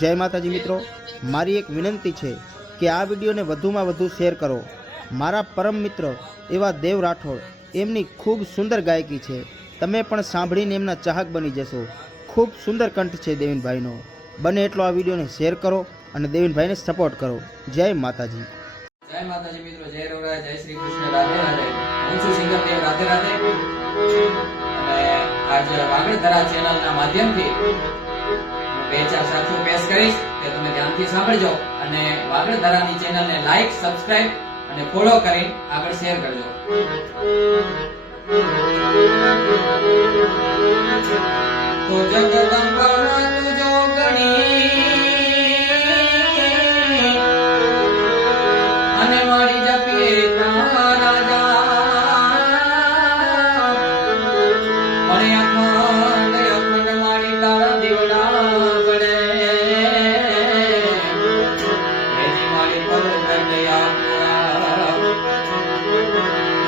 જય માતાજી મિત્રો, મારી એક વિનંતી છે કે આ વિડીયોને વધુમાં વધુ શેર કરો. મારા પરમ મિત્ર એવા દેવ રાઠોડ, એમની ખૂબ સુંદર ગાયકી છે. તમે પણ સાંભળીને એમના ચાહક બની જશો. ખૂબ સુંદર કંઠ છે દેવિનભાઈનો. બને એટલો આ વિડીયોને શેર કરો અને દેવિનભાઈને સપોર્ટ કરો. જય માતાજી. જય માતાજી મિત્રો, જય રવરા, જય શ્રી કૃષ્ણ, રાધે રાધે. હું છું સિંગર દેવ, રાધે રાધે. આજ વાગડધરા ચેનલના માધ્યમથી બે ચાર સાથીઓ પેશ કરીશ, તે તમે ધ્યાનથી સાંભળજો. અને વાગડધરાની ચેનલને લાઈક સબસ્ક્રાઇબ અને ફોલો કરી આગળ શેર કરજો. તો જગદંબા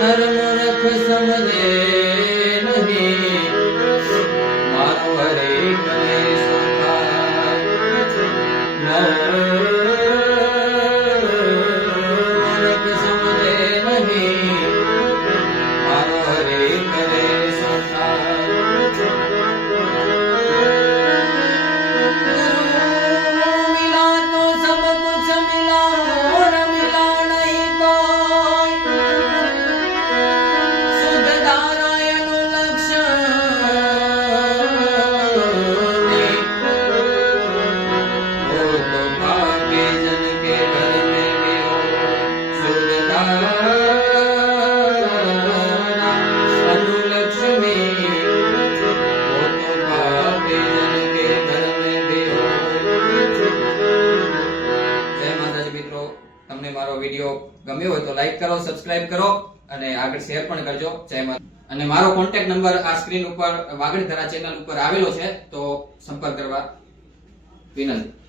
નર મૂર્ખ સમજે. તમને મારો વીડિયો ગમ્યો હોય તો લાઈક કરો સબસ્ક્રાઇબ કરો અને આગળ શેર પણ કરજો. જય અને મારો કોન્ટેક્ટ નંબર આ સ્ક્રીન ઉપર વાગડધરા ચેનલ ઉપર આવેલો છે, તો સંપર્ક કરવા વિનંતી.